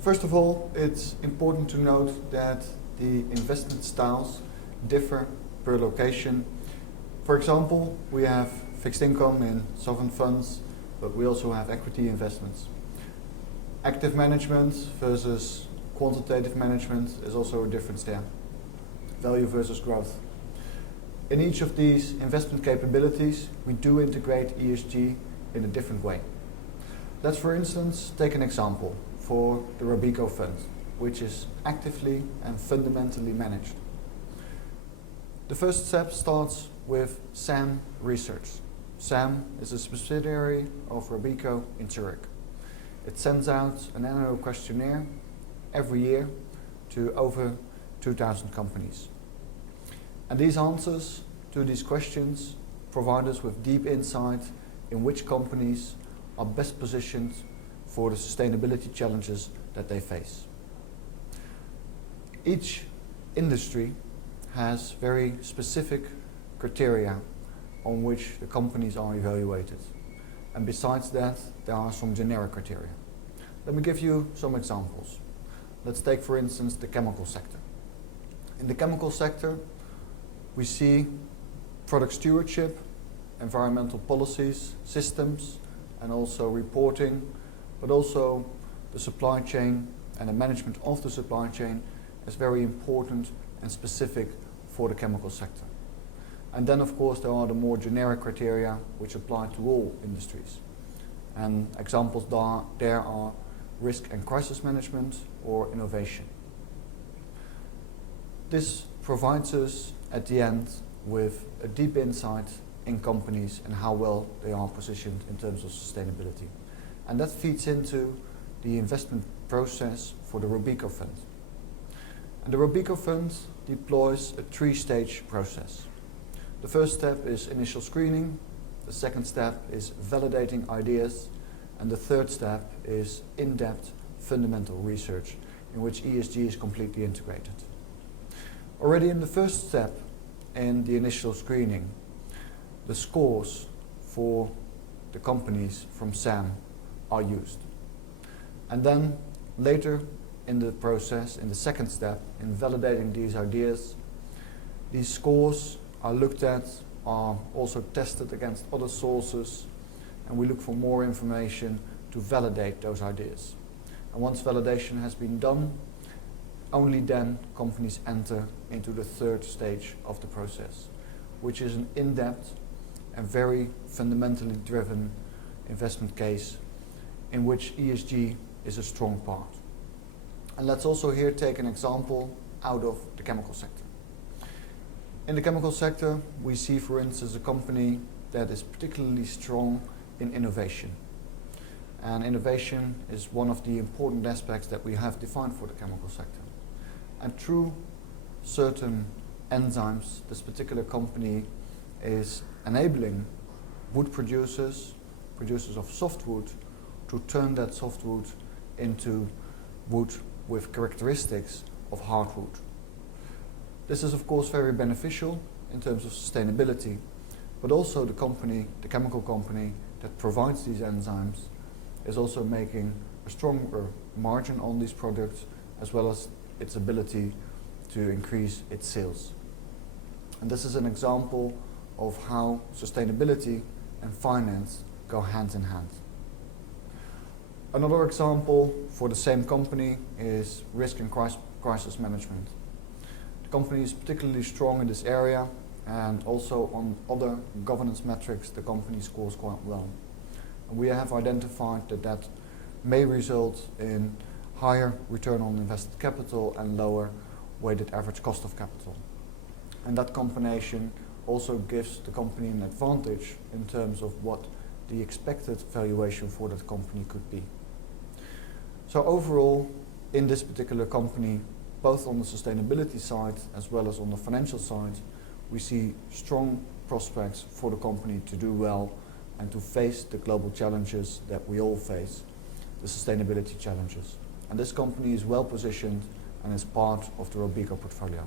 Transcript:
First of all, it's important to note that the investment styles differ per location. For example, we have fixed income in sovereign funds, but we also have equity investments. Active management versus quantitative management is also a difference there. Value versus growth. In each of these investment capabilities, we do integrate ESG in a different way. Let's, for instance, take an example for the Robeco fund, which is actively and fundamentally managed. The first step starts with SAM Research. SAM is a subsidiary of Robeco in Zurich. It sends out an annual questionnaire every year to over 2,000 companies. And these answers to these questions provide us with deep insight in which companies are best positioned for the sustainability challenges that they face. Each industry has very specific criteria on which the companies are evaluated. And besides that, there are some generic criteria. Let me give you some examples. Let's take, for instance, the chemical sector. In the chemical sector, we see product stewardship, environmental policies, systems, and also reporting, but also the supply chain and the management of the supply chain is very important and specific for the chemical sector. And then, of course, there are the more generic criteria which apply to all industries. And examples there are risk and crisis management or innovation. This provides us at the end with a deep insight in companies and how well they are positioned in terms of sustainability. And that feeds into the investment process for the Robeco fund. And the Robeco fund deploys a three-stage process. The first step is initial screening, the second step is validating ideas, and the third step is in-depth fundamental research in which ESG is completely integrated. Already in the first step, in the initial screening, the scores for the companies from SAM are used. And then later in the process, in the second step, in validating these ideas, these scores are looked at, are also tested against other sources, and we look for more information to validate those ideas. And once validation has been done, only then companies enter into the third stage of the process, which is an in-depth and very fundamentally driven investment case in which ESG is a strong part. And let's also here take an example out of the chemical sector. In the chemical sector, we see, for instance, a company that is particularly strong in innovation. And innovation is one of the important aspects that we have defined for the chemical sector. And through certain enzymes, this particular company is enabling wood producers of softwood, to turn that softwood into wood with characteristics of hardwood. This is, of course, very beneficial in terms of sustainability, but also the chemical company that provides these enzymes is also making a stronger margin on these products, as well as its ability to increase its sales. And this is an example of how sustainability and finance go hand in hand. Another example for the same company is risk and crisis management. The company is particularly strong in this area, and also on other governance metrics the company scores quite well. And we have identified that may result in higher return on invested capital and lower weighted average cost of capital. And that combination also gives the company an advantage in terms of what the expected valuation for that company could be. So overall, in this particular company, both on the sustainability side as well as on the financial side, we see strong prospects for the company to do well and to face the global challenges that we all face, the sustainability challenges. And this company is well positioned and is part of the Robeco portfolio.